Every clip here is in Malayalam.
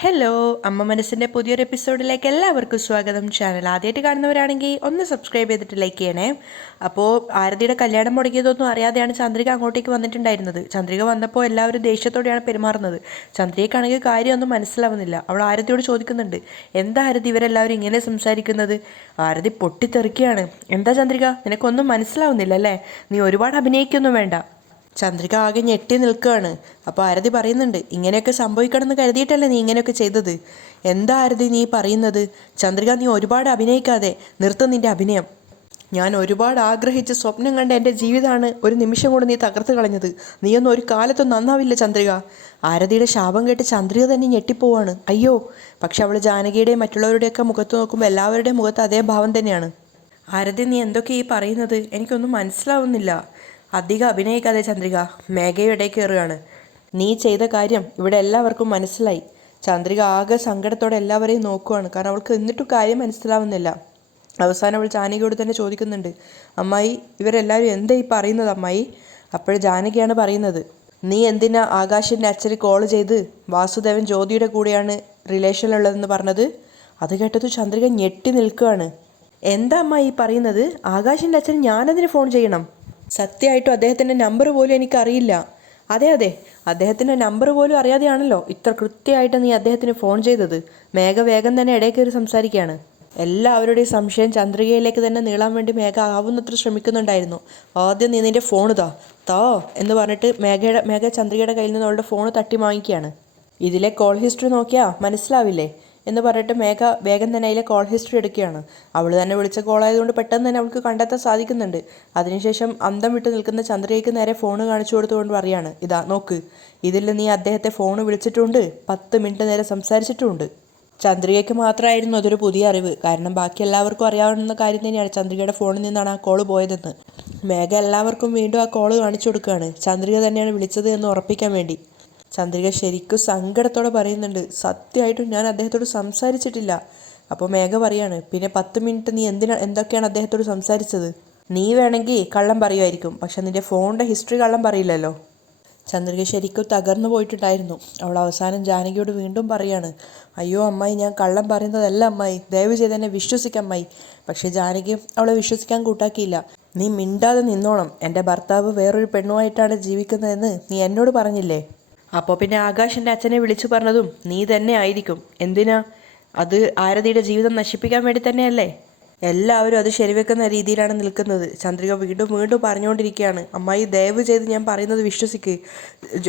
ഹലോ, അമ്മ മനസ്സിൻ്റെ പുതിയൊരു എപ്പിസോഡിലേക്ക് എല്ലാവർക്കും സ്വാഗതം. ചാനൽ ആദ്യമായിട്ട് കാണുന്നവരാണെങ്കിൽ ഒന്ന് സബ്സ്ക്രൈബ് ചെയ്തിട്ട് ലൈക്ക് ചെയ്യണേ. അപ്പോൾ ആരതിയുടെ കല്യാണം മുടങ്ങിയതൊന്നും അറിയാതെയാണ് ചന്ദ്രിക അങ്ങോട്ടേക്ക് വന്നിട്ടുണ്ടായിരുന്നത്. ചന്ദ്രിക വന്നപ്പോൾ എല്ലാവരും ദേഷ്യത്തോടെയാണ് പെരുമാറുന്നത്. ചന്ദ്രികയ്ക്കാണെങ്കിൽ കാര്യമൊന്നും മനസ്സിലാവുന്നില്ല. അവൾ ആരതിയോട് ചോദിക്കുന്നുണ്ട്, എന്താ ആരതി ഇവരെല്ലാവരും ഇങ്ങനെ സംസാരിക്കുന്നത്? ആരതി പൊട്ടിത്തെറിക്കുകയാണ്. എന്താ ചന്ദ്രിക, നിനക്കൊന്നും മനസ്സിലാവുന്നില്ല അല്ലേ? നീ ഒരുപാട് അഭിനയിക്കൊന്നും വേണ്ട. ചന്ദ്രിക ആകെ ഞെട്ടി നിൽക്കുകയാണ്. അപ്പോൾ ആരതി പറയുന്നുണ്ട്, ഇങ്ങനെയൊക്കെ സംഭവിക്കണമെന്ന് കരുതിയിട്ടല്ലേ നീ ഇങ്ങനെയൊക്കെ ചെയ്തത്? എന്താ ആരതി നീ പറയുന്നത്? ചന്ദ്രിക, നീ ഒരുപാട് അഭിനയിക്കാതെ നിർത്തും നിൻ്റെ അഭിനയം. ഞാൻ ഒരുപാട് ആഗ്രഹിച്ച് സ്വപ്നം കണ്ട എൻ്റെ ജീവിതമാണ് ഒരു നിമിഷം കൊണ്ട് നീ തകർത്ത് കളഞ്ഞത്. നീയൊന്നും ഒരു കാലത്തും നന്നാവില്ല ചന്ദ്രിക. ആരതിയുടെ ശാപം കേട്ട് ചന്ദ്രിക തന്നെ ഞെട്ടിപ്പോവാണ്. അയ്യോ! പക്ഷെ അവൾ ജാനകിയുടെയും മറ്റുള്ളവരുടെയൊക്കെ മുഖത്ത് നോക്കുമ്പോൾ എല്ലാവരുടെയും മുഖത്ത് അതേ ഭാവം തന്നെയാണ്. ആരതി, നീ എന്തൊക്കെ ഈ പറയുന്നത്? എനിക്കൊന്നും മനസ്സിലാവുന്നില്ല. അധികം അഭിനയിക്കാതെ ചന്ദ്രിക. മേഘയുടെ ഇടയിൽ കയറുകയാണ്. നീ ചെയ്ത കാര്യം ഇവിടെ എല്ലാവർക്കും മനസ്സിലായി. ചന്ദ്രിക ആകെ സങ്കടത്തോടെ എല്ലാവരെയും നോക്കുവാണ്. കാരണം അവൾക്ക് എന്നിട്ടും കാര്യം മനസ്സിലാവുന്നില്ല. അവസാനം അവൾ ജാനകിയോട് തന്നെ ചോദിക്കുന്നുണ്ട്, അമ്മായി ഇവരെല്ലാവരും എന്താ ഈ പറയുന്നത് അമ്മായി? അപ്പോൾ ജാനകിയാണ് പറയുന്നത്, നീ എന്തിനാ ആകാശിൻ്റെ അച്ഛന് കോൾ ചെയ്ത് വാസുദേവൻ ജ്യോതിയുടെ കൂടെയാണ് റിലേഷനിലുള്ളതെന്ന് പറഞ്ഞത്? അത് കേട്ടത് ചന്ദ്രിക ഞെട്ടി നിൽക്കുകയാണ്. എന്താ അമ്മായി ഈ പറയുന്നത്? ആകാശിൻ്റെ അച്ഛൻ ഞാനതിന് ഫോൺ ചെയ്യണം? സത്യമായിട്ടും അദ്ദേഹത്തിൻ്റെ നമ്പർ പോലും എനിക്കറിയില്ല. അതെ അതെ, അദ്ദേഹത്തിൻ്റെ നമ്പർ പോലും അറിയാതെയാണല്ലോ ഇത്ര കൃത്യമായിട്ട് നീ അദ്ദേഹത്തിന് ഫോൺ ചെയ്തത്. മേഘ വേഗം തന്നെ ഇടയിൽ കയറി സംസാരിക്കുകയാണ്. എല്ലാവരുടെയും സംശയം ചന്ദ്രികയിലേക്ക് തന്നെ നീളാൻ വേണ്ടി മേഘ ആവുന്നത്ര ശ്രമിക്കുന്നുണ്ടായിരുന്നു. ആദ്യം നീ നിൻ്റെ ഫോൺ താ എന്ന് പറഞ്ഞിട്ട് മേഘ ചന്ദ്രികയുടെ കയ്യിൽ നിന്ന് അവളുടെ ഫോൺ തട്ടി വാങ്ങിക്കുകയാണ്. ഇതിലെ കോൾ ഹിസ്റ്ററി നോക്കിയാൽ മനസ്സിലാവില്ലേ എന്ന് പറഞ്ഞിട്ട് മേഘ വേഗം തന്നെ അതിലെ കോൾ ഹിസ്റ്ററി എടുക്കുകയാണ്. അവൾ തന്നെ വിളിച്ച കോളായതുകൊണ്ട് പെട്ടെന്ന് തന്നെ അവൾക്ക് കണ്ടെത്താൻ സാധിക്കുന്നുണ്ട്. അതിനുശേഷം അന്തം വിട്ട് നിൽക്കുന്ന ചന്ദ്രികയ്ക്ക് നേരെ ഫോൺ കാണിച്ചു കൊടുത്തുകൊണ്ട് പറയാണ്, ഇതാ നോക്ക്, ഇതിൽ നീ അദ്ദേഹത്തെ ഫോൺ വിളിച്ചിട്ടുണ്ട്, 10 മിനിറ്റ് നേരെ സംസാരിച്ചിട്ടുമുണ്ട്. ചന്ദ്രികയ്ക്ക് മാത്രമായിരുന്നു അതൊരു പുതിയ അറിവ്. കാരണം ബാക്കി എല്ലാവർക്കും അറിയാവുന്ന കാര്യം തന്നെയാണ് ചന്ദ്രികയുടെ ഫോണിൽ നിന്നാണ് ആ കോള് പോയതെന്ന്. മേഘ എല്ലാവർക്കും വീണ്ടും ആ കോള് കാണിച്ചു കൊടുക്കുകയാണ്, ചന്ദ്രിക തന്നെയാണ് വിളിച്ചത് എന്ന് ഉറപ്പിക്കാൻ വേണ്ടി. ചന്ദ്രിക ശരിക്കും സങ്കടത്തോടെ പറയുന്നുണ്ട്, സത്യമായിട്ടും ഞാൻ അദ്ദേഹത്തോട് സംസാരിച്ചിട്ടില്ല. അപ്പോൾ മേഘ പറയാണ്, പിന്നെ 10 മിനിറ്റ് നീ എന്തൊക്കെയാണ് അദ്ദേഹത്തോട് സംസാരിച്ചത്? നീ വേണമെങ്കിൽ കള്ളം പറയുമായിരിക്കും, പക്ഷെ നിൻ്റെ ഫോണിൻ്റെ ഹിസ്റ്ററി കള്ളം പറയില്ലല്ലോ. ചന്ദ്രിക ശരിക്കും തകർന്നു പോയിട്ടുണ്ടായിരുന്നു. അവൾ അവസാനം ജാനകിയോട് വീണ്ടും പറയാണ്, അയ്യോ അമ്മായി, ഞാൻ കള്ളം പറയുന്നതല്ല അമ്മായി, ദയവ് ചെയ്ത് എന്നെ വിശ്വസിക്കാം അമ്മായി. പക്ഷേ ജാനകി അവളെ വിശ്വസിക്കാൻ കൂട്ടാക്കിയില്ല. നീ മിണ്ടാതെ നിന്നോണം, എൻ്റെ ഭർത്താവ് വേറൊരു പെണ്ണുമായിട്ടാണ് ജീവിക്കുന്നതെന്ന് നീ എന്നോട് പറഞ്ഞില്ലേ? അപ്പോൾ പിന്നെ ആകാശിൻ്റെ അച്ഛനെ വിളിച്ചു പറഞ്ഞതും നീ തന്നെ ആയിരിക്കും. എന്തിനാ? അത് ആരതിയുടെ ജീവിതം നശിപ്പിക്കാൻ വേണ്ടി തന്നെയല്ലേ? എല്ലാവരും അത് ശരിവെക്കുന്ന രീതിയിലാണ് നിൽക്കുന്നത്. ചന്ദ്രിക വീണ്ടും വീണ്ടും പറഞ്ഞുകൊണ്ടിരിക്കുകയാണ്, അമ്മായി ദയവ് ചെയ്ത് ഞാൻ പറയുന്നത് വിശ്വസിക്ക്.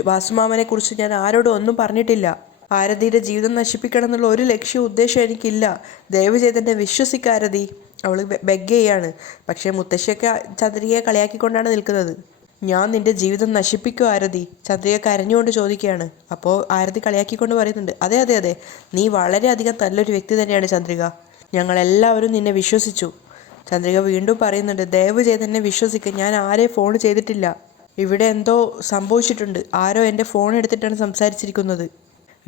വാസുമാമനെ കുറിച്ച് ഞാൻ ആരോടും ഒന്നും പറഞ്ഞിട്ടില്ല. ആരതിയുടെ ജീവിതം നശിപ്പിക്കണം എന്നുള്ള ഒരു ലക്ഷ്യ ഉദ്ദേശം എനിക്കില്ല. ദയവ് ചെയ്ത് എന്നെ വിശ്വസിക്കാരതി. അവൾ ബെഗ് ചെയ്യാണ്. പക്ഷേ മുത്തശ്ശിയൊക്കെ ചന്ദ്രികയെ കളിയാക്കിക്കൊണ്ടാണ് നിൽക്കുന്നത്. ഞാൻ നിന്റെ ജീവിതം നശിപ്പിക്കും ആരതി? ചന്ദ്രിക കരഞ്ഞുകൊണ്ട് ചോദിക്കുകയാണ്. അപ്പോൾ ആരതി കളിയാക്കിക്കൊണ്ട് പറയുന്നുണ്ട്, അതെ അതെ അതെ, നീ വളരെയധികം നല്ലൊരു വ്യക്തി തന്നെയാണ് ചന്ദ്രിക. ഞങ്ങളെല്ലാവരും നിന്നെ വിശ്വസിച്ചു. ചന്ദ്രിക വീണ്ടും പറയുന്നുണ്ട്, ദയവ് ചെയ്ത് എന്നെ വിശ്വസിക്കുക, ഞാൻ ആരെയും ഫോൺ ചെയ്തിട്ടില്ല. ഇവിടെ എന്തോ സംഭവിച്ചിട്ടുണ്ട്, ആരോ എൻ്റെ ഫോൺ എടുത്തിട്ടാണ് സംസാരിച്ചിരിക്കുന്നത്.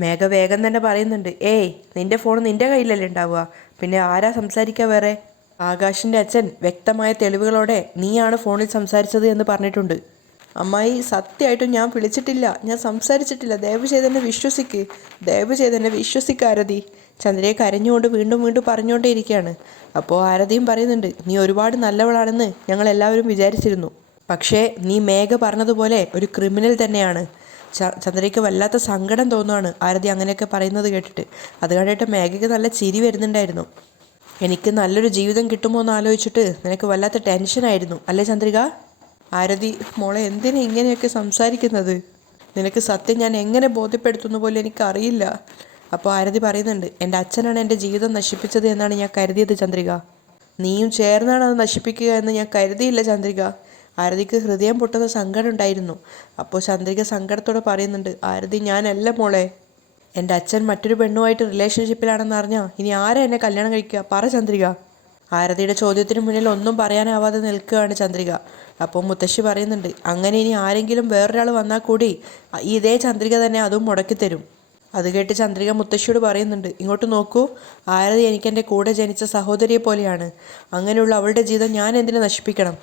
മേഘ വേഗം തന്നെ പറയുന്നുണ്ട്, ഏയ് നിൻ്റെ ഫോൺ നിൻ്റെ കയ്യിലല്ലേ ഉണ്ടാവുക, പിന്നെ ആരാ സംസാരിക്കുക വേറെ? ആകാശിൻ്റെ അച്ഛൻ വ്യക്തമായ തെളിവുകളോടെ നീയാണ് ഫോണിൽ സംസാരിച്ചത് എന്ന് പറഞ്ഞിട്ടുണ്ട്. അമ്മായി സത്യമായിട്ടും ഞാൻ വിളിച്ചിട്ടില്ല, ഞാൻ സംസാരിച്ചിട്ടില്ല, ദയവ് ചെയ്ത് എന്നെ വിശ്വസിക്ക്, ദയവ് ചെയ്ത് എന്നെ വിശ്വസിക്കാരതി. ചന്ദ്രയെ കരഞ്ഞുകൊണ്ട് വീണ്ടും വീണ്ടും പറഞ്ഞുകൊണ്ടേയിരിക്കുകയാണ്. അപ്പോൾ ആരതിയും പറയുന്നുണ്ട്, നീ ഒരുപാട് നല്ലവളാണെന്ന് ഞങ്ങളെല്ലാവരും വിചാരിച്ചിരുന്നു, പക്ഷേ നീ മേഘ പറഞ്ഞതുപോലെ ഒരു ക്രിമിനൽ തന്നെയാണ്. ചന്ദ്രയ്ക്ക് വല്ലാത്ത സങ്കടം തോന്നുകയാണ് ആരതി അങ്ങനെയൊക്കെ പറയുന്നത് കേട്ടിട്ട്. അത് കണ്ടിട്ട് മേഘയ്ക്ക് നല്ല ചിരി വരുന്നുണ്ടായിരുന്നു. എനിക്ക് നല്ലൊരു ജീവിതം കിട്ടുമോ എന്ന് ആലോചിച്ചിട്ട് നിനക്ക് വല്ലാത്ത ടെൻഷനായിരുന്നു അല്ലേ ചന്ദ്രിക? ആരതി മോളെ, എന്തിനാ ഇങ്ങനെയൊക്കെ സംസാരിക്കുന്നത്? നിനക്ക് സത്യം ഞാൻ എങ്ങനെ ബോധ്യപ്പെടുത്തുന്ന പോലെ എനിക്കറിയില്ല. അപ്പോൾ ആരതി പറയുന്നുണ്ട്, എൻ്റെ അച്ഛനാണ് എൻ്റെ ജീവിതം നശിപ്പിച്ചത് എന്നാണ് ഞാൻ കരുതിയത് ചന്ദ്രിക. നീയും ചേർന്നാണ് അത് നശിപ്പിക്കുക എന്ന് ഞാൻ കരുതിയില്ല ചന്ദ്രിക. ആരതിക്ക് ഹൃദയം പൊട്ടുന്ന സങ്കടം ഉണ്ടായിരുന്നു. അപ്പോൾ ചന്ദ്രിക സങ്കടത്തോടെ പറയുന്നുണ്ട്, ആരതി ഞാനല്ല മോളെ, എൻ്റെ അച്ഛൻ മറ്റൊരു പെണ്ണുമായിട്ട് റിലേഷൻഷിപ്പിലാണെന്ന് അറിഞ്ഞാൽ ഇനി ആരാ എന്നെ കല്യാണം കഴിക്കുക? പറ ചന്ദ്രിക. ആരതിയുടെ ചോദ്യത്തിന് മുന്നിൽ ഒന്നും പറയാനാവാതെ നിൽക്കുകയാണ് ചന്ദ്രിക. അപ്പോൾ മുത്തശ്ശി പറയുന്നുണ്ട്, അങ്ങനെ ഇനി ആരെങ്കിലും വേറൊരാൾ വന്നാൽ കൂടി ഇതേ ചന്ദ്രിക തന്നെ അതും മുടക്കിത്തരും. അത് കേട്ട് ചന്ദ്രിക മുത്തശ്ശിയോട് പറയുന്നുണ്ട്, ഇങ്ങോട്ട് നോക്കൂ, ആരതി എനിക്കെൻ്റെ കൂടെ ജനിച്ച സഹോദരിയെ പോലെയാണ്. അങ്ങനെയുള്ള അവളുടെ ജീവിതം ഞാൻ എന്തിനു നശിപ്പിക്കണം?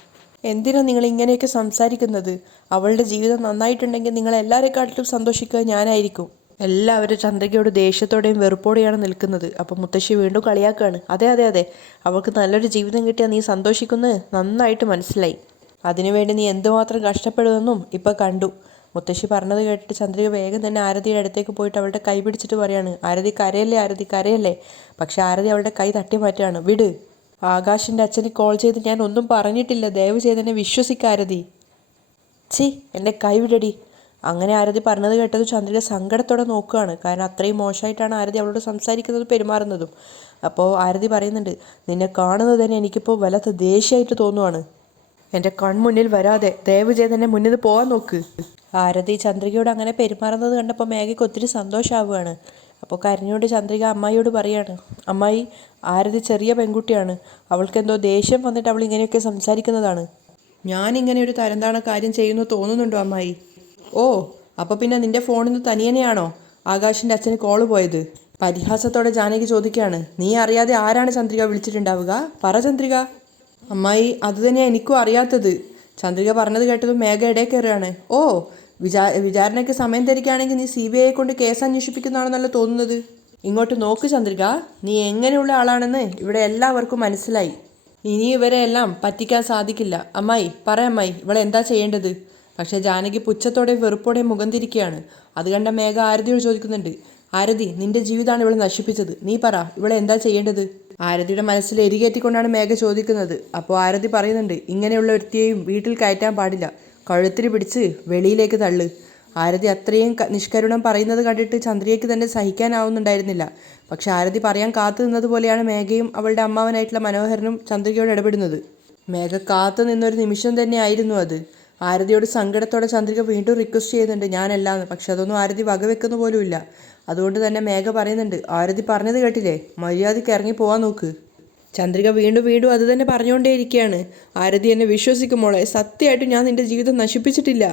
എന്തിനാ നിങ്ങൾ ഇങ്ങനെയൊക്കെ സംസാരിക്കുന്നത്? അവളുടെ ജീവിതം നന്നായിട്ടുണ്ടെങ്കിൽ നിങ്ങളെല്ലാവരെക്കാട്ടിലും സന്തോഷിക്കുക ഞാനായിരിക്കും. എല്ലാവരും ചന്ദ്രികയോട് ദേഷ്യത്തോടെയും വെറുപ്പോടെയാണ് നിൽക്കുന്നത്. അപ്പം മുത്തശ്ശി വീണ്ടും കളിയാക്കുകയാണ്. അതെ അതെ അതെ, അവൾക്ക് നല്ലൊരു ജീവിതം കിട്ടിയാൽ നീ സന്തോഷിക്കുന്നത് നന്നായിട്ട് മനസ്സിലായി. അതിനുവേണ്ടി നീ എന്തുമാത്രം കഷ്ടപ്പെടുമെന്നും ഇപ്പം കണ്ടു. മുത്തശ്ശി പറഞ്ഞത് കേട്ടിട്ട് ചന്ദ്രിക വേഗം തന്നെ ആരതിയുടെ അടുത്തേക്ക് പോയിട്ട് അവളുടെ കൈ പിടിച്ചിട്ട് പറയാണ്, ആരതി കരയല്ലേ, ആരതി കരയല്ലേ. പക്ഷെ ആരതി അവളുടെ കൈ തട്ടി മാറ്റുകയാണ്. വിട്, ആകാശിൻ്റെ അച്ഛന് കോൾ ചെയ്ത് ഞാൻ ഒന്നും പറഞ്ഞിട്ടില്ല, ദയവ് ചെയ്ത് എന്നെ വിശ്വസിക്കാരതി. ചി, എൻ്റെ കൈ വിടടി. അങ്ങനെ ആരതി പറഞ്ഞത് കേട്ടത് ചന്ദ്രിക സങ്കടത്തോടെ നോക്കുകയാണ്. കാരണം അത്രയും മോശമായിട്ടാണ് ആരതി അവളോട് സംസാരിക്കുന്നതും പെരുമാറുന്നതും. അപ്പോൾ ആരതി പറയുന്നുണ്ട്, നിന്നെ കാണുന്നത് തന്നെ എനിക്കിപ്പോൾ വല്ലാത്ത ദേഷ്യമായിട്ട് തോന്നുവാണ്. എൻ്റെ കൺമുന്നിൽ വരാതെ ദയവ് ചെയ്ത് എന്നെ മുന്നിൽ പോകാൻ നോക്ക്. ആരതി ചന്ദ്രികയോട് അങ്ങനെ പെരുമാറുന്നത് കണ്ടപ്പോൾ മേഘയ്ക്ക് ഒത്തിരി സന്തോഷമാവുകയാണ്. അപ്പോൾ കരഞ്ഞുകൊണ്ട് ചന്ദ്രിക അമ്മായിയോട് പറയാണ്, അമ്മായി, ആരതി ചെറിയ പെൺകുട്ടിയാണ്, അവൾക്ക് എന്തോ ദേഷ്യം വന്നിട്ട് അവൾ ഇങ്ങനെയൊക്കെ സംസാരിക്കുന്നതാണ്. ഞാനിങ്ങനെ ഒരു തരംതാണ കാര്യം ചെയ്യുന്നു തോന്നുന്നുണ്ടോ അമ്മായി? ഓ, അപ്പോൾ പിന്നെ നിന്റെ ഫോണിൽ നിന്ന് തനിയനെയാണോ ആകാശിൻ്റെ അച്ഛന് കോള് പോയത്? പരിഹാസത്തോടെ ജാനകി ചോദിക്കുകയാണ്. നീ അറിയാതെ ആരാണ് ചന്ദ്രിക വിളിച്ചിട്ടുണ്ടാവുക? പറ ചന്ദ്രിക. അമ്മായി, അതുതന്നെയാണ് എനിക്കും അറിയാത്തത്. ചന്ദ്രിക പറഞ്ഞത് കേട്ടതും മേഘ ഇടയിൽ കയറുകയാണ്. ഓ, വിചാരണയ്ക്ക് സമയം തരികയാണെങ്കിൽ നീ CBI കൊണ്ട് കേസ് അന്വേഷിപ്പിക്കുന്നതാണെന്നല്ല തോന്നുന്നത്. ഇങ്ങോട്ട് നോക്ക് ചന്ദ്രിക, നീ എങ്ങനെയുള്ള ആളാണെന്ന് ഇവിടെ എല്ലാവർക്കും മനസ്സിലായി. ഇനി ഇവരെ എല്ലാം പറ്റിക്കാൻ സാധിക്കില്ല. അമ്മായി, അമ്മായി, ഇവളെ എന്താ ചെയ്യേണ്ടത്? പക്ഷേ ജാനകി പുച്ഛത്തോടെയും വെറുപ്പോടെയും മുഖം തിരിക്കുകയാണ്. അത് കണ്ട മേഘ ആരതിയോട് ചോദിക്കുന്നുണ്ട്, ആരതി, നിന്റെ ജീവിതമാണ് ഇവളെ നശിപ്പിച്ചത്, നീ പറ, ഇവളെ എന്താ ചെയ്യേണ്ടത്? ആരതിയുടെ മനസ്സിൽ എരികേറ്റിക്കൊണ്ടാണ് മേഘ ചോദിക്കുന്നത്. അപ്പോൾ ആരതി പറയുന്നുണ്ട്, ഇങ്ങനെയുള്ള ഒരുത്തിയെയും വീട്ടിൽ കയറ്റാൻ പാടില്ല, കഴുത്തിന് പിടിച്ച് വെളിയിലേക്ക് തള്ളു. ആരതി അത്രയും നിഷ്കരുണം പറയുന്നത് കണ്ടിട്ട് ചന്ദ്രികയ്ക്ക് തന്നെ സഹിക്കാനാവുന്നുണ്ടായിരുന്നില്ല. പക്ഷെ ആരതി പറയാൻ കാത്തു നിന്നതുപോലെയാണ് മേഘയും അവളുടെ അമ്മാവനായിട്ടുള്ള മനോഹരനും ചന്ദ്രികയോട് ഇടപെടുന്നത്. മേഘ കാത്തു നിന്നൊരു നിമിഷം തന്നെ ആയിരുന്നു അത്. ആരതിയോട് സങ്കടത്തോടെ ചന്ദ്രിക വീണ്ടും റിക്വസ്റ്റ് ചെയ്യുന്നുണ്ട്, ഞാനല്ലാന്ന്. പക്ഷെ അതൊന്നും ആരതി വകവെക്കുന്ന പോലുമില്ല. അതുകൊണ്ട് തന്നെ മേഘ പറയുന്നുണ്ട്, ആരതി പറഞ്ഞത് കേട്ടില്ലേ, മര്യാദയ്ക്ക് ഇറങ്ങി പോകാൻ നോക്ക്. ചന്ദ്രിക വീണ്ടും വീണ്ടും അത് തന്നെ പറഞ്ഞുകൊണ്ടേയിരിക്കുകയാണ്. ആരതി എന്നെ വിശ്വസിക്കുമോളെ, സത്യമായിട്ടും ഞാൻ നിന്റെ ജീവിതം നശിപ്പിച്ചിട്ടില്ല.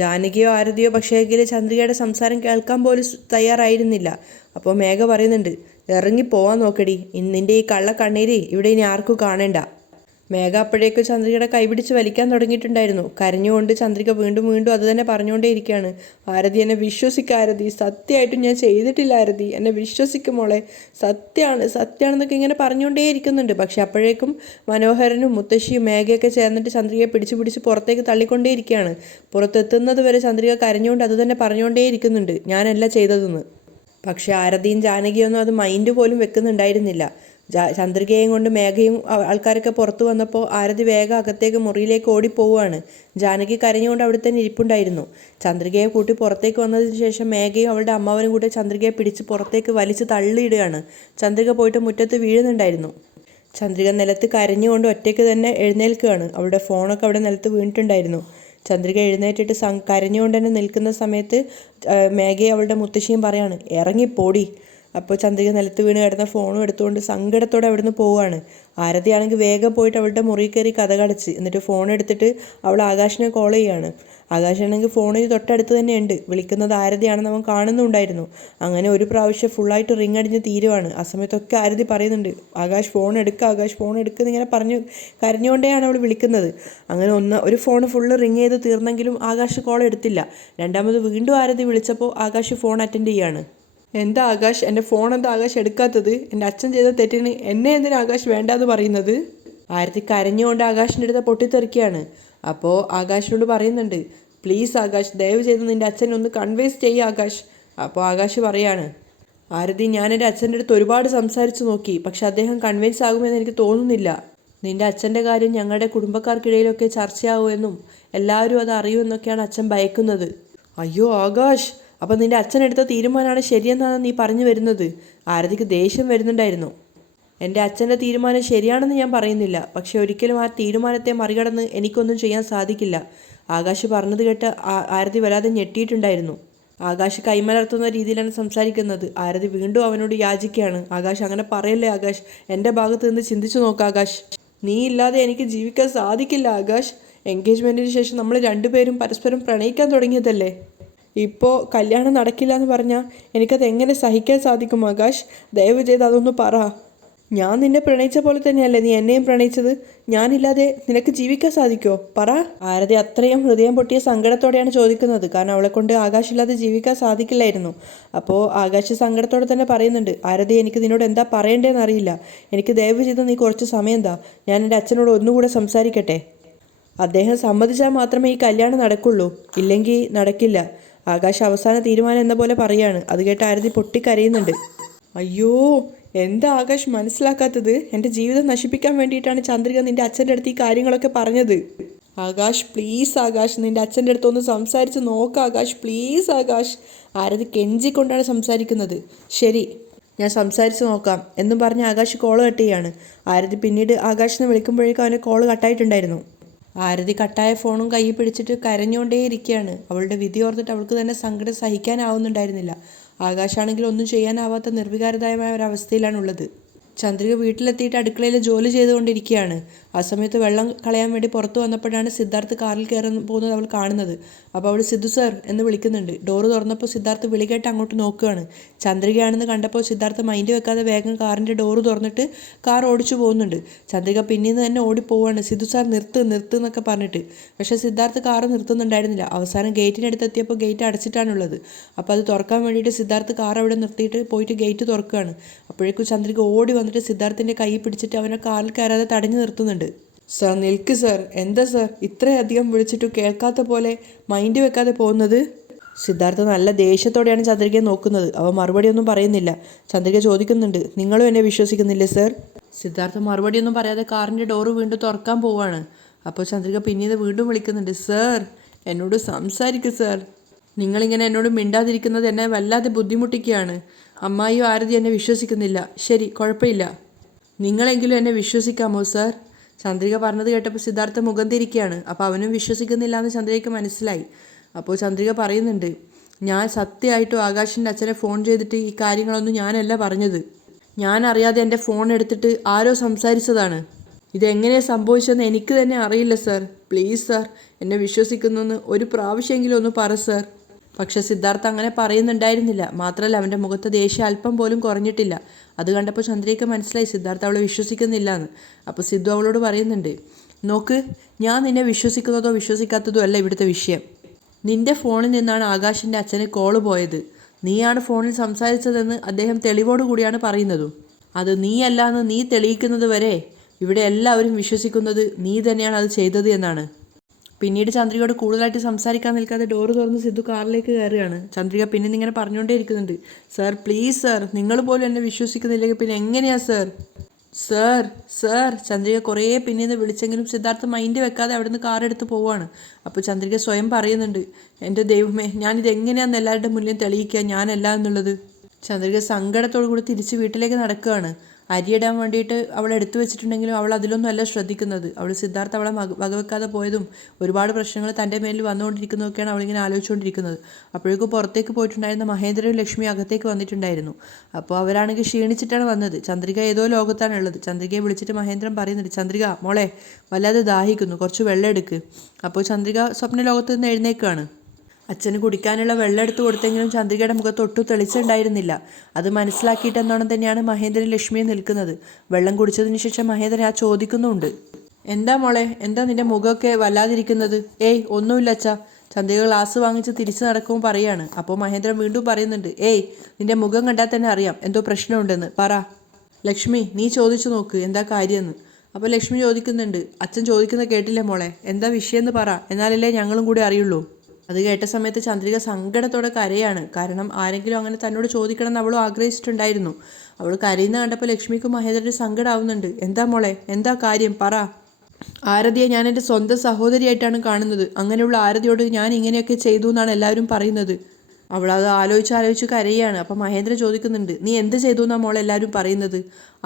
ജാനകിയോ ആരതിയോ പക്ഷേങ്കിൽ ചന്ദ്രികയുടെ സംസാരം കേൾക്കാൻ പോലും തയ്യാറായിരുന്നില്ല. അപ്പോൾ മേഘ പറയുന്നുണ്ട്, ഇറങ്ങി പോവാൻ നോക്കടി, നിന്റെ ഈ കള്ള കണ്ണീര് ഇവിടെ ഇനി ആർക്കും കാണേണ്ട. മേഘ അപ്പോഴേക്കും ചന്ദ്രികയുടെ കൈപിടിച്ച് വലിക്കാൻ തുടങ്ങിയിട്ടുണ്ടായിരുന്നു. കരഞ്ഞുകൊണ്ട് ചന്ദ്രിക വീണ്ടും വീണ്ടും അത് തന്നെ പറഞ്ഞുകൊണ്ടേയിരിക്കുകയാണ്. ആരതി എന്നെ വിശ്വസിക്കാരതി, സത്യമായിട്ടും ഞാൻ ചെയ്തിട്ടില്ല ആരതി, എന്നെ വിശ്വസിക്കുമോളെ, സത്യമാണെന്നൊക്കെ ഇങ്ങനെ പറഞ്ഞുകൊണ്ടേയിരിക്കുന്നുണ്ട്. പക്ഷെ അപ്പോഴേക്കും മനോഹരനും മുത്തശ്ശിയും മേഘയൊക്കെ ചേർന്നിട്ട് ചന്ദ്രികയെ പിടിച്ച് പുറത്തേക്ക് തള്ളിക്കൊണ്ടേയിരിക്കുകയാണ്. പുറത്തെത്തുന്നത് വരെ ചന്ദ്രിക കരഞ്ഞുകൊണ്ട് അത് തന്നെ പറഞ്ഞുകൊണ്ടേയിരിക്കുന്നുണ്ട്, ഞാനല്ല ചെയ്തതെന്ന്. പക്ഷെ ആരതിയും ജാനകിയൊന്നും അത് മൈൻഡ് പോലും വെക്കുന്നുണ്ടായിരുന്നില്ല. ചന്ദ്രികയും കൊണ്ട് മേഘയും ആൾക്കാരൊക്കെ പുറത്തു വന്നപ്പോൾ ആരതി വേഗം അകത്തേക്ക് മുറിയിലേക്ക് ഓടിപ്പോവുകയാണ്. ജാനകി കരഞ്ഞുകൊണ്ട് അവിടെ തന്നെ ഇരിപ്പുണ്ടായിരുന്നു. ചന്ദ്രികയെ കൂട്ടി പുറത്തേക്ക് വന്നതിന് ശേഷം മേഘയും അവളുടെ അമ്മാവനും കൂടി ചന്ദ്രികയെ പിടിച്ച് പുറത്തേക്ക് വലിച്ച് തള്ളിയിടുകയാണ്. ചന്ദ്രിക പോയിട്ട് മുറ്റത്ത് വീഴുന്നുണ്ടായിരുന്നു. ചന്ദ്രിക നിലത്ത് കരഞ്ഞുകൊണ്ട് ഒറ്റയ്ക്ക് തന്നെ എഴുന്നേൽക്കുകയാണ്. അവളുടെ ഫോണൊക്കെ അവിടെ നിലത്ത് വീണിട്ടുണ്ടായിരുന്നു. ചന്ദ്രിക എഴുന്നേറ്റിട്ട് കരഞ്ഞുകൊണ്ട് തന്നെ നിൽക്കുന്ന സമയത്ത് മേഘയും അവളുടെ മുത്തശ്ശിയും പറയാണ്, ഇറങ്ങിപ്പോടി. അപ്പോൾ ചന്ദ്രിക നിലത്ത് വീണ് കിടന്ന ഫോണും എടുത്തുകൊണ്ട് സങ്കടത്തോടെ അവിടുന്ന് പോവുകയാണ്. ആരതിയാണെങ്കിൽ വേഗം പോയിട്ട് അവളുടെ മുറിയിൽ കയറി കതകടച്ച് എന്നിട്ട് ഫോൺ എടുത്തിട്ട് അവൾ ആകാശിനെ കോൾ ചെയ്യുകയാണ്. ആകാശാണെങ്കിൽ ഫോണിന് തൊട്ടടുത്ത് തന്നെ ഉണ്ട്. വിളിക്കുന്നത് ആരതിയാണെന്ന് അവൻ കാണുന്നുണ്ടായിരുന്നു. അങ്ങനെ ഒരു പ്രാവശ്യം ഫുള്ളായിട്ട് റിങ് അടിഞ്ഞ് തീരുവാണ്. ആ സമയത്തൊക്കെ ആരതി പറയുന്നുണ്ട്, ആകാശ് ഫോൺ എടുക്കുക എന്നിങ്ങനെ കരഞ്ഞുകൊണ്ടേയാണ് അവൾ വിളിക്കുന്നത്. അങ്ങനെ ഒരു ഫോൺ ഫുള്ള് റിങ് ചെയ്ത് തീർന്നെങ്കിലും ആകാശ് കോൾ എടുത്തില്ല. രണ്ടാമത് വീണ്ടും ആരതി വിളിച്ചപ്പോൾ ആകാശ് ഫോൺ അറ്റൻഡ് ചെയ്യാണ്. എന്താ ആകാശ്, എൻ്റെ ഫോൺ എന്താ ആകാശ് എടുക്കാത്തത്? എൻ്റെ അച്ഛൻ ചെയ്ത തെറ്റിന് എന്നെ എന്തിനാ ആകാശ് വേണ്ടാന്ന് പറയുന്നത്? ആരതി കരഞ്ഞുകൊണ്ട് ആകാശിൻ്റെ അടുത്ത് പൊട്ടിത്തെറിക്കുകയാണ്. അപ്പോൾ ആകാശിനോട് പറയുന്നുണ്ട്, പ്ലീസ് ആകാശ്, ദയവ് ചെയ്ത് നിൻ്റെ അച്ഛനെ ഒന്ന് കൺവിൻസ് ചെയ്യുക ആകാശ്. അപ്പോൾ ആകാശ് പറയാണ്, ആരതി, ഞാൻ എൻ്റെ അച്ഛൻ്റെ അടുത്ത് ഒരുപാട് സംസാരിച്ചു നോക്കി, പക്ഷെ അദ്ദേഹം കൺവിൻസ് ആകുമെന്ന് എനിക്ക് തോന്നുന്നില്ല. നിൻ്റെ അച്ഛൻ്റെ കാര്യം ഞങ്ങളുടെ കുടുംബക്കാർക്കിടയിലൊക്കെ ചർച്ചയാവുമെന്നും എല്ലാവരും അത് അറിയുമെന്നൊക്കെയാണ് അച്ഛൻ ഭയക്കുന്നത്. അയ്യോ ആകാശ്, അപ്പം നിൻ്റെ അച്ഛനെടുത്ത തീരുമാനമാണ് ശരിയെന്നാണ് നീ പറഞ്ഞു വരുന്നത്? ആരതിക്ക് ദേഷ്യം വരുന്നുണ്ടായിരുന്നു. എൻ്റെ അച്ഛൻ്റെ തീരുമാനം ശരിയാണെന്ന് ഞാൻ പറയുന്നില്ല, പക്ഷെ ഒരിക്കലും ആ തീരുമാനത്തെ മറികടന്ന് എനിക്കൊന്നും ചെയ്യാൻ സാധിക്കില്ല. ആകാശ് പറഞ്ഞത് കേട്ട് ആരതി വല്ലാതെ ഞെട്ടിയിട്ടുണ്ടായിരുന്നു. ആകാശ് കൈമലർത്തുന്ന രീതിയിലാണ് സംസാരിക്കുന്നത്. ആരതി വീണ്ടും അവനോട് യാചിക്കുകയാണ്, ആകാശ് അങ്ങനെ പറയല്ലേ ആകാശ്, എൻ്റെ ഭാഗത്ത് നിന്ന് ചിന്തിച്ചു നോക്ക് ആകാശ്, നീ ഇല്ലാതെ എനിക്ക് ജീവിക്കാൻ സാധിക്കില്ല ആകാശ്. എൻഗേജ്മെൻറ്റിന് ശേഷം നമ്മൾ രണ്ടുപേരും പരസ്പരം പ്രണയിക്കാൻ തുടങ്ങിയതല്ലേ, ഇപ്പോൾ കല്യാണം നടക്കില്ല എന്ന് പറഞ്ഞാൽ എനിക്കത് എങ്ങനെ സഹിക്കാൻ സാധിക്കും ആകാശ്? ദയവ് ചെയ്ത് അതൊന്ന് പറ. ഞാൻ നിന്നെ പ്രണയിച്ച പോലെ തന്നെയല്ലേ നീ എന്നെയും പ്രണയിച്ചത്. ഞാനില്ലാതെ നിനക്ക് ജീവിക്കാൻ സാധിക്കുമോ പറ? ആരതി അത്രയും ഹൃദയം പൊട്ടിയ സങ്കടത്തോടെയാണ് ചോദിക്കുന്നത്. കാരണം അവളെ കൊണ്ട് ആകാശില്ലാതെ ജീവിക്കാൻ സാധിക്കില്ലായിരുന്നു. അപ്പോൾ ആകാശ് സങ്കടത്തോടെ തന്നെ പറയുന്നുണ്ട്, ആരതി എനിക്ക് നിന്നോട് എന്താ പറയേണ്ടതെന്ന് അറിയില്ല. എനിക്ക് ദയവ് ചെയ്ത് നീ കുറച്ച് സമയം താ. ഞാൻ എൻ്റെ അച്ഛനോട് ഒന്നുകൂടെ സംസാരിക്കട്ടെ. അദ്ദേഹം സമ്മതിച്ചാൽ മാത്രമേ ഈ കല്യാണം നടക്കുള്ളൂ, ഇല്ലെങ്കിൽ നടക്കില്ല. ആകാശ് അവസാന തീരുമാനം എന്ന പോലെ പറയാണ്. അത് കേട്ട് ആരതി പൊട്ടിക്കരയുന്നുണ്ട്. അയ്യോ, എന്താ ആകാശ് മനസ്സിലാക്കാത്തത്? എൻ്റെ ജീവിതം നശിപ്പിക്കാൻ വേണ്ടിയിട്ടാണ് ചന്ദ്രിക നിൻ്റെ അച്ഛൻ്റെ അടുത്ത് ഈ കാര്യങ്ങളൊക്കെ പറഞ്ഞത്. ആകാശ് പ്ലീസ്, ആകാശ് നിൻ്റെ അച്ഛൻ്റെ അടുത്തൊന്ന് സംസാരിച്ച് നോക്ക് ആകാശ്, പ്ലീസ് ആകാശ്. ആരതി കെഞ്ചിക്കൊണ്ടാണ് സംസാരിക്കുന്നത്. ശരി, ഞാൻ സംസാരിച്ച് നോക്കാം എന്നും പറഞ്ഞ് ആകാശ് കോള് കട്ട് ചെയ്യാണ്. ആരതി പിന്നീട് ആകാശിനെ വിളിക്കുമ്പോഴേക്കും അവൻ്റെ കോള് കട്ടായിട്ടുണ്ടായിരുന്നു. ആരതി കട്ടായ ഫോണും കയ്യിൽ പിടിച്ചിട്ട് കരഞ്ഞുകൊണ്ടേ ഇരിക്കുകയാണ്. അവളുടെ വിധി ഓർത്തിട്ട് അവൾക്ക് തന്നെ സങ്കടം സഹിക്കാനാവുന്നുണ്ടായിരുന്നില്ല. ആകാശാണെങ്കിൽ ഒന്നും ചെയ്യാനാവാത്ത നിർവികാരതായമായ ഒരവസ്ഥയിലാണുള്ളത്. ചന്ദ്രിക വീട്ടിലെത്തിയിട്ട് അടുക്കളയിൽ ജോലി ചെയ്തുകൊണ്ടിരിക്കുകയാണ്. ആ സമയത്ത് വെള്ളം കളയാൻ വേണ്ടി പുറത്തു വന്നപ്പോഴാണ് സിദ്ധാർത്ഥ് കാറിൽ കയറി പോകുന്നത് അവൾ കാണുന്നത്. അപ്പോൾ അവൾ സിദ്ധു സർ എന്ന് വിളിക്കുന്നുണ്ട്. ഡോറ് തുറന്നപ്പോൾ സിദ്ധാർത്ഥ് വിളി കേട്ട് അങ്ങോട്ട് നോക്കുകയാണ്. ചന്ദ്രികയാണെന്ന് കണ്ടപ്പോൾ സിദ്ധാർത്ഥ് മൈൻഡ് വെക്കാതെ വേഗം കാറിൻ്റെ ഡോറ് തുറന്നിട്ട് കാർ ഓടിച്ചു പോകുന്നുണ്ട്. ചന്ദ്രിക പിന്നീന്ന് തന്നെ ഓടിപ്പോവാണ്. സിദ്ധു സാർ നിർത്ത് നിർത്ത് എന്നൊക്കെ പറഞ്ഞിട്ട്. പക്ഷേ സിദ്ധാർത്ഥ് കാറ് നിർത്തുന്നുണ്ടായിരുന്നില്ല. അവസാനം ഗേറ്റിനടുത്ത് എത്തിയപ്പോൾ ഗേറ്റ് അടച്ചിട്ടാണുള്ളത്. അപ്പോൾ അത് തുറക്കാൻ വേണ്ടിയിട്ട് സിദ്ധാർത്ഥ് കാർ അവിടെ നിർത്തിയിട്ട് പോയിട്ട് ഗേറ്റ് തുറക്കുകയാണ്. അപ്പോഴേക്കും ചന്ദ്രിക ഓടി വന്നിട്ട് സിദ്ധാർത്ഥിൻ്റെ കൈ പിടിച്ചിട്ട് അവനെ കാറിൽ കയറാതെ തടഞ്ഞു നിർത്തുന്നുണ്ട്. സർ നിൽക്ക് സർ, എന്താ സർ ഇത്രയധികം വിളിച്ചിട്ട് കേൾക്കാത്ത പോലെ മൈൻഡ് വെക്കാതെ പോകുന്നത്? സിദ്ധാർത്ഥ നല്ല ദേഷ്യത്തോടെയാണ് ചന്ദ്രികയെ നോക്കുന്നത്. അവ മറുപടിയൊന്നും പറയുന്നില്ല. ചന്ദ്രിക ചോദിക്കുന്നുണ്ട്, നിങ്ങളും എന്നെ വിശ്വസിക്കുന്നില്ലേ സർ? സിദ്ധാർത്ഥ മറുപടിയൊന്നും പറയാതെ കാറിൻ്റെ ഡോറ് വീണ്ടും തുറക്കാൻ പോവാണ്. അപ്പോൾ ചന്ദ്രിക പിന്നീട് വീണ്ടും വിളിക്കുന്നുണ്ട്, സർ എന്നോട് സംസാരിക്കൂ സർ. നിങ്ങളിങ്ങനെ എന്നോട് മിണ്ടാതിരിക്കുന്നത് എന്നെ വല്ലാതെ ബുദ്ധിമുട്ടിക്കുകയാണ്. അമ്മായിയോ ആരതി എന്നെ വിശ്വസിക്കുന്നില്ല. ശരി, കുഴപ്പമില്ല, നിങ്ങളെങ്കിലും എന്നെ വിശ്വസിക്കാമോ സർ? ചന്ദ്രിക പറഞ്ഞത് കേട്ടപ്പോൾ സിദ്ധാർത്ഥ മുഖം തിരിക്കുകയാണ്. അപ്പോൾ അവനും വിശ്വസിക്കുന്നില്ല എന്ന് ചന്ദ്രികയ്ക്ക് മനസ്സിലായി. അപ്പോൾ ചന്ദ്രിക പറയുന്നുണ്ട്, ഞാൻ സത്യമായിട്ടും ആകാശിൻ്റെ അച്ഛനെ ഫോൺ ചെയ്തിട്ട് ഈ കാര്യങ്ങളൊന്നും ഞാനല്ല പറഞ്ഞത്. ഞാൻ അറിയാതെ എൻ്റെ ഫോൺ എടുത്തിട്ട് ആരോ സംസാരിച്ചതാണ്. ഇതെങ്ങനെയാണ് സംഭവിച്ചതെന്ന് എനിക്ക് തന്നെ അറിയില്ല സർ. പ്ലീസ് സർ, എന്നെ വിശ്വസിക്കുന്നെന്ന് ഒരു പ്രാവശ്യമെങ്കിലും ഒന്ന് പറ സർ. പക്ഷെ സിദ്ധാർത്ഥ അങ്ങനെ പറയുന്നുണ്ടായിരുന്നില്ല. മാത്രമല്ല അവൻ്റെ മുഖത്ത് ദേഷ്യം അല്പം പോലും കുറഞ്ഞിട്ടില്ല. അത് കണ്ടപ്പോൾ ചന്ദ്രികയ്ക്ക് മനസ്സിലായി സിദ്ധാർത്ഥ അവളെ വിശ്വസിക്കുന്നില്ല എന്ന്. അപ്പോൾ സിദ്ധു അവളോട് പറയുന്നുണ്ട്, നോക്ക്, ഞാൻ നിന്നെ വിശ്വസിക്കുന്നതോ വിശ്വസിക്കാത്തതോ അല്ല ഇവിടുത്തെ വിഷയം. നിൻ്റെ ഫോണിൽ നിന്നാണ് ആകാശിൻ്റെ അച്ഛന് കോള് പോയത്. നീയാണ് ഫോണിൽ സംസാരിച്ചതെന്ന് അദ്ദേഹം തെളിവോടുകൂടിയാണ് പറയുന്നതും. അത് നീയല്ല എന്ന് നീ തെളിയിക്കുന്നത് വരെ ഇവിടെ എല്ലാവരും വിശ്വസിക്കുന്നത് നീ തന്നെയാണ് അത് ചെയ്തത് എന്നാണ്. പിന്നീട് ചന്ദ്രികയോട് കൂടുതലായിട്ട് സംസാരിക്കാൻ നിൽക്കാതെ ഡോറ് തുറന്ന് സിദ്ധു കാറിലേക്ക് കയറുകയാണ്. ചന്ദ്രിക പിന്നെ ഇങ്ങനെ പറഞ്ഞുകൊണ്ടേ ഇരിക്കുന്നുണ്ട്, സർ പ്ലീസ് സർ, നിങ്ങൾ പോലും എന്നെ വിശ്വസിക്കുന്നില്ലെങ്കിൽ പിന്നെ എങ്ങനെയാ സർ? സർ സർ ചന്ദ്രിക കുറേ പിന്നീന്ന് വിളിച്ചെങ്കിലും സിദ്ധാർത്ഥ മൈൻഡ് വെക്കാതെ അവിടുന്ന് കാറെടുത്ത് പോവാണ്. അപ്പോൾ ചന്ദ്രിക സ്വയം പറയുന്നുണ്ട്, എൻ്റെ ദൈവമേ, ഞാനിത് എങ്ങനെയാണെന്ന് എല്ലാവരുടെ മുന്നിൽ തെളിയിക്കുക ഞാനല്ല എന്നുള്ളത്. ചന്ദ്രിക സങ്കടത്തോടു കൂടി തിരിച്ച് വീട്ടിലേക്ക് നടക്കുകയാണ്. അരിയിടാൻ വേണ്ടിയിട്ട് അവൾ എടുത്തു വെച്ചിട്ടുണ്ടെങ്കിലും അവൾ അതിലൊന്നും അല്ല ശ്രദ്ധിക്കുന്നത്. അവൾ സിദ്ധാർത്ഥ അവളെ വകവെക്കാതെ പോയതും ഒരുപാട് പ്രശ്നങ്ങൾ തൻ്റെ മേലിൽ വന്നുകൊണ്ടിരിക്കുന്നതൊക്കെയാണ് അവളിങ്ങനെ ആലോചിച്ചുകൊണ്ടിരിക്കുന്നത്. അപ്പോഴേക്കും പുറത്തേക്ക് പോയിട്ടുണ്ടായിരുന്ന മഹേന്ദ്രയും ലക്ഷ്മി അകത്തേക്ക് വന്നിട്ടുണ്ടായിരുന്നു. അപ്പോൾ അവരാണെങ്കിൽ ക്ഷീണിച്ചിട്ടാണ് വന്നത്. ചന്ദ്രിക ഏതോ ലോകത്താണുള്ളത്. ചന്ദ്രികയെ വിളിച്ചിട്ട് മഹേന്ദ്രൻ പറയുന്നുണ്ട്, ചന്ദ്രിക മോളെ വല്ലാതെ ദാഹിക്കുന്നു, കുറച്ച് വെള്ളം എടുക്ക്. അപ്പോൾ ചന്ദ്രിക സ്വപ്ന ലോകത്ത് നിന്ന് എഴുന്നേൽക്കുകയാണ്. അച്ഛന് കുടിക്കാനുള്ള വെള്ളം എടുത്തു കൊടുത്തെങ്കിലും ചന്ദ്രികയുടെ മുഖത്ത് ഒട്ടും തെളിച്ചുണ്ടായിരുന്നില്ല. അത് മനസ്സിലാക്കിയിട്ടെന്നോണം തന്നെയാണ് മഹേന്ദ്രൻ ലക്ഷ്മിയെ നിൽക്കുന്നത്. വെള്ളം കുടിച്ചതിന് ശേഷം മഹേന്ദ്രൻ ആ ചോദിക്കുന്നുമുണ്ട്, എന്താ മോളെ, എന്താ നിന്റെ മുഖമൊക്കെ വല്ലാതിരിക്കുന്നത്? ഏയ് ഒന്നുമില്ല അച്ഛാ. ചന്ദ്രിക ഗ്ലാസ് വാങ്ങിച്ച് തിരിച്ചു നടക്കുമ്പോൾ പറയാണ്. അപ്പോൾ മഹേന്ദ്രൻ വീണ്ടും പറയുന്നുണ്ട്, ഏയ് നിന്റെ മുഖം കണ്ടാൽ തന്നെ അറിയാം എന്തോ പ്രശ്നമുണ്ടെന്ന്, പറ. ലക്ഷ്മി നീ ചോദിച്ചു നോക്ക് എന്താ കാര്യമെന്ന്. അപ്പോൾ ലക്ഷ്മി ചോദിക്കുന്നുണ്ട്, അച്ഛൻ ചോദിക്കുന്നത് കേട്ടില്ലേ മോളെ, എന്താ വിഷയമെന്ന് പറ, എന്നാലല്ലേ ഞങ്ങളും കൂടി അറിയുള്ളൂ. അത് കേട്ട സമയത്ത് ചന്ദ്രിക സങ്കടത്തോടെ കരയാണ്. കാരണം ആരെങ്കിലും അങ്ങനെ തന്നോട് ചോദിക്കണം എന്ന് അവളും ആഗ്രഹിച്ചിട്ടുണ്ടായിരുന്നു. അവൾ കരയുന്ന കണ്ടപ്പോൾ ലക്ഷ്മിക്കും മഹേന്ദ്രന് സങ്കടമാവുന്നുണ്ട്. എന്താ മോളെ, എന്താ കാര്യം, പറ. ആരതിയെ ഞാൻ എൻ്റെ സ്വന്തം സഹോദരിയായിട്ടാണ് കാണുന്നത്. അങ്ങനെയുള്ള ആരതിയോട് ഞാൻ ഇങ്ങനെയൊക്കെ ചെയ്തു എന്നാണ് എല്ലാവരും പറയുന്നത്. അവൾ അത് ആലോചിച്ച് കരയാണ്. അപ്പം മഹേന്ദ്രൻ ചോദിക്കുന്നുണ്ട്, നീ എന്ത് ചെയ്തു എന്നാണ് മോളെ എല്ലാവരും പറയുന്നത്?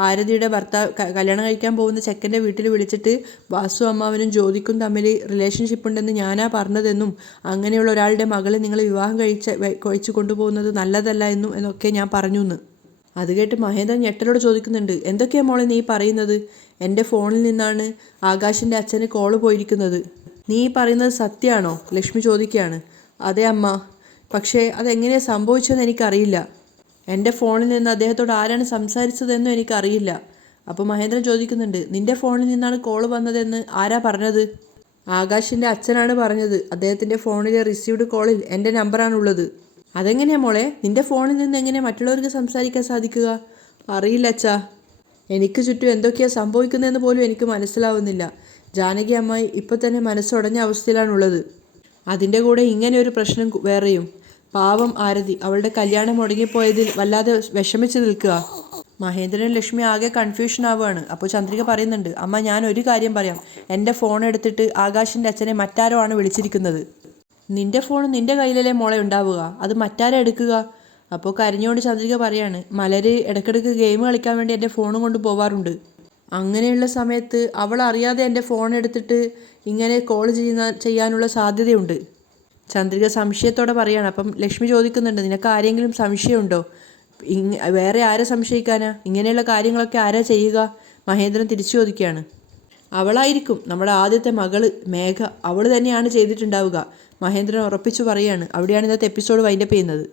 ആരതിയുടെ ഭർത്താവ് കല്യാണം കഴിക്കാൻ പോകുന്ന ചെക്കൻ്റെ വീട്ടിൽ വിളിച്ചിട്ട് വാസു അമ്മാവനും ജ്യോതിക്കും തമ്മിൽ റിലേഷൻഷിപ്പ് ഉണ്ടെന്ന് ഞാനാ പറഞ്ഞതെന്നും അങ്ങനെയുള്ള ഒരാളുടെ മകളെ നിങ്ങൾ വിവാഹം കഴിച്ചു കൊണ്ടുപോകുന്നത് നല്ലതല്ല എന്നൊക്കെ ഞാൻ പറഞ്ഞു എന്ന്. അത് കേട്ട് മഹേന്ദ്രൻ ഞെട്ടലോട് ചോദിക്കുന്നുണ്ട്, എന്തൊക്കെയാണ് മോളെ നീ പറയുന്നത്? എൻ്റെ ഫോണിൽ നിന്നാണ് ആകാശിൻ്റെ അച്ഛന് കോള് പോയിരിക്കുന്നത്. നീ പറയുന്നത് സത്യമാണോ? ലക്ഷ്മി ചോദിക്കുകയാണ്. അതെ അമ്മ, പക്ഷേ അതെങ്ങനെയാണ് സംഭവിച്ചതെന്ന് എനിക്കറിയില്ല. എൻ്റെ ഫോണിൽ നിന്ന് അദ്ദേഹത്തോട് ആരാണ് സംസാരിച്ചതെന്നും എനിക്കറിയില്ല. അപ്പോൾ മഹേന്ദ്രൻ ചോദിക്കുന്നുണ്ട്, നിൻ്റെ ഫോണിൽ നിന്നാണ് കോൾ വന്നതെന്ന് ആരാ പറഞ്ഞത്? ആകാശിൻ്റെ അച്ഛനാണ് പറഞ്ഞത്. അദ്ദേഹത്തിൻ്റെ ഫോണിലെ റിസീവ്ഡ് കോളിൽ എൻ്റെ നമ്പറാണുള്ളത്. അതെങ്ങനെയാ മോളെ? നിൻ്റെ ഫോണിൽ നിന്ന് എങ്ങനെ മറ്റുള്ളവർക്ക് സംസാരിക്കാൻ സാധിക്കുക? അറിയില്ല അച്ഛാ, എനിക്ക് ചുറ്റും എന്തൊക്കെയാണ് സംഭവിക്കുന്നതെന്ന് പോലും എനിക്ക് മനസ്സിലാവുന്നില്ല. ജാനകി അമ്മായി ഇപ്പോൾ തന്നെ മനസ്സുടഞ്ഞ അവസ്ഥയിലാണുള്ളത്. അതിൻ്റെ കൂടെ ഇങ്ങനെ ഒരു പ്രശ്നം വേറെയും. പാവം ആരതി അവളുടെ കല്യാണം മുടങ്ങിപ്പോയതിൽ വല്ലാതെ വിഷമിച്ച് നിൽക്കുക. മഹേന്ദ്രനും ലക്ഷ്മി ആകെ കൺഫ്യൂഷൻ ആവുകയാണ്. അപ്പോൾ ചന്ദ്രിക പറയുന്നുണ്ട്, അമ്മ ഞാൻ ഒരു കാര്യം പറയാം. എൻ്റെ ഫോൺ എടുത്തിട്ട് ആകാശിൻ്റെ അച്ഛനെ മറ്റാരോ ആണ് വിളിച്ചിരിക്കുന്നത്. നിൻ്റെ ഫോൺ നിൻ്റെ കയ്യിലല്ലേ മോളെ ഉണ്ടാവുക, അത് മറ്റാരെ എടുക്കുക? അപ്പോൾ കരഞ്ഞുകൊണ്ട് ചന്ദ്രിക പറയാണ്, മലര് ഇടയ്ക്കിടയ്ക്ക് ഗെയിം കളിക്കാൻ വേണ്ടി എൻ്റെ ഫോണും കൊണ്ട് പോവാറുണ്ട്. അങ്ങനെയുള്ള സമയത്ത് അവൾ അറിയാതെ എൻ്റെ ഫോൺ എടുത്തിട്ട് ഇങ്ങനെ കോൾ ചെയ്യാനുള്ള സാധ്യതയുണ്ട്. ചന്ദ്രിക സംശയത്തോടെ പറയാണ്. അപ്പം ലക്ഷ്മി ചോദിക്കുന്നുണ്ട്, നിനക്ക് ആരെങ്കിലും സംശയമുണ്ടോ? വേറെ ആരെ സംശയിക്കാനാ? ഇങ്ങനെയുള്ള കാര്യങ്ങളൊക്കെ ആരാ ചെയ്യുക? മഹേന്ദ്രൻ തിരിച്ചു ചോദിക്കുകയാണ്. അവളായിരിക്കും, നമ്മുടെ ആദ്യത്തെ മകള് മേഘ, അവൾ തന്നെയാണ് ചെയ്തിട്ടുണ്ടാവുക. മഹേന്ദ്രൻ ഉറപ്പിച്ചു പറയാണ്. അവിടെയാണ് ഇന്നത്തെ എപ്പിസോഡ് വൈൻഡപ്പ് ചെയ്യുന്നത്.